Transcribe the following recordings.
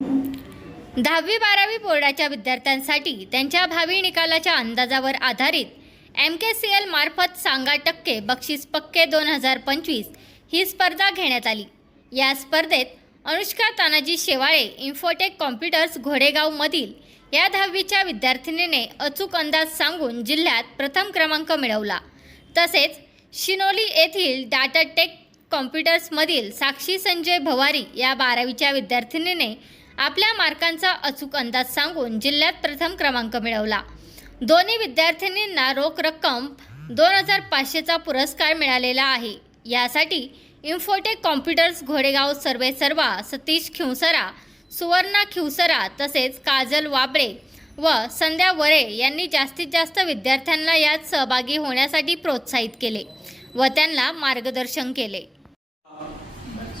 दहावी बारावी बोर्डाच्या विद्यार्थ्यांसाठी त्यांच्या भावी निकालाच्या अंदाजावर आधारित एम के सी एल मार्फत सांगा टक्के बक्षीस पक्के दोन हजार पंचवीस ही स्पर्धा घेण्यात आली. या स्पर्धेत अनुष्का तानाजी शेवाळे इन्फोटेक कॉम्प्युटर्स घोडेगावमधील या दहावीच्या विद्यार्थिनीने अचूक अंदाज सांगून जिल्ह्यात प्रथम क्रमांक मिळवला. तसेच शिनोली येथील डाटा टेक कॉम्प्युटर्समधील साक्षी संजय भवारी या बारावीच्या विद्यार्थिनीने आपल्या मार्कांचा अचूक अंदाज सांगून जिल्ह्यात प्रथम क्रमांक मिळवला. दोन्ही विद्यार्थिनींना रोख रक्कम दोन हजार पाचशेचा पुरस्कार मिळालेला आहे. यासाठी इन्फोटेक कॉम्प्युटर्स घोडेगाव सर्वे सर्वा सतीश खिवसरा सुवर्णा खिवसरा तसेच काजल वाबळे व संध्या वरे यांनी जास्तीत जास्त विद्यार्थ्यांना यात सहभागी होण्यासाठी प्रोत्साहित केले व त्यांना मार्गदर्शन केले.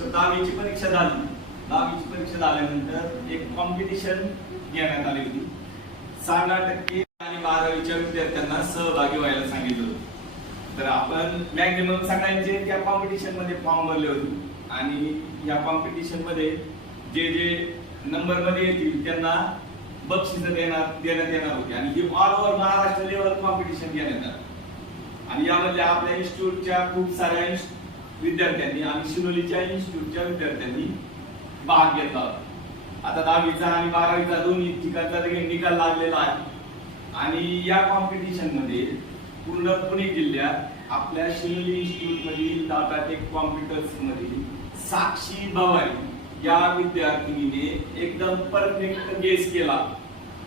दहावीची परीक्षा झाली. दहावीची परीक्षा झाल्यानंतर एक कॉम्पिटिशन घेण्यात आली होती. सांगा टक्के आणि बारावीच्या विद्यार्थ्यांना सहभागी व्हायला सांगितलं होतं. तर आपण मॅक्झिमम सगळ्यांचे त्या कॉम्पिटिशनमध्ये फॉर्म भरले होते. आणि या कॉम्पिटिशनमध्ये जे जे नंबरमध्ये येतील त्यांना बक्षीस देणार देण्यात येणार होती. आणि ही all over Maharashtra level competition घेण्यात आलं. आणि यामध्ये आपल्या इन्स्टिट्यूटच्या खूप साऱ्या विद्यार्थ्यांनी आणि शिरोलीच्या इन्स्टिट्यूटच्या विद्यार्थ्यांनी भाग घेतात. आता दहावीचा आणि बारावीचा दोन्ही ठिकाणचा देखील निकाल लागलेला आहे. आणि या कॉम्पिटिशनमध्ये पूर्ण पुणे जिल्ह्यात आपल्या शिरोली इन्स्टिट्यूट मधील डाटाटेक कॉम्प्युटर्स मधील साक्षी भवानी या विद्यार्थिनीने एकदम परफेक्ट गेस केला.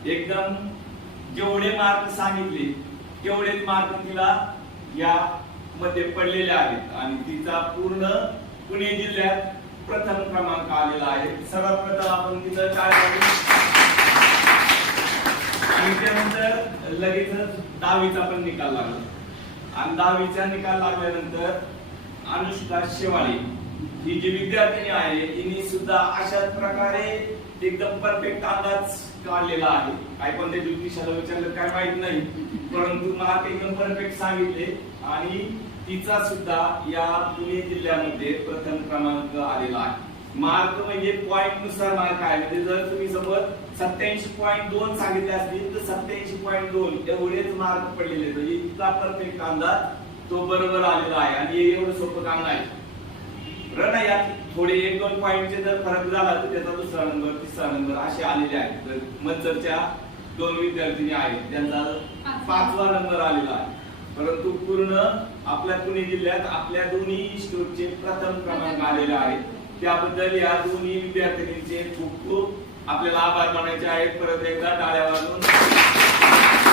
एकदम जेवढे मार्क सांगितले तेवढेच मार्क तिला या मध्ये पडलेले आहेत. आणि तिचा पूर्ण पुणे जिल्ह्यात प्रथम क्रमांक आलेला आहे. सर्वप्रथम आपण तिथं काय आणि त्यानंतर लगेचच दहावीचा पण निकाल लागला. आणि दहावीचा निकाल लागल्यानंतर अनुष्का शेवाळी ही जी विद्यार्थिनी आहे तिने सुद्धा अशाच प्रकारे एकदम परफेक्ट अंदाज काढलेला आहे. काय पण ते ज्योतिषाला विचारलं काय माहीत नाही. परंतु मार्क एकदम परफेक्ट सांगितले आणि तिचा सुद्धा या पुणे जिल्ह्यामध्ये प्रथम क्रमांक आलेला आहे. मार्क म्हणजे पॉइंटनुसार मार्क आहे. म्हणजे जर तुम्ही समज सत्याऐंशी पॉईंट दोन सांगितले असतील तर सत्याऐंशी पॉईंट दोन एवढेच मार्क पडलेले म्हणजे इतका परफेक्ट अंदाज तो बरोबर आलेला आहे. आणि एवढं सोपं काम नाही. रण यात थोडे एक दोन पॉईंटचे जर फरक झाला तर त्याचा दुसरा नंबर तिसरा नंबर असे आलेले आहेत. तर मज्जरच्या दोन विद्यार्थिनी आहेत त्यांचा पाचवा नंबर आलेला आहे. परंतु पूर्ण आपल्या पुणे जिल्ह्यात आपल्या दोन्ही इन्स्टिट्यूटचे प्रथम क्रमांक आलेले आहेत. त्याबद्दल या दोन्ही विद्यार्थिनींचे खूप खूप आपल्याला आभार मानायचे आहेत. परत एकदा टाळ्या वाजून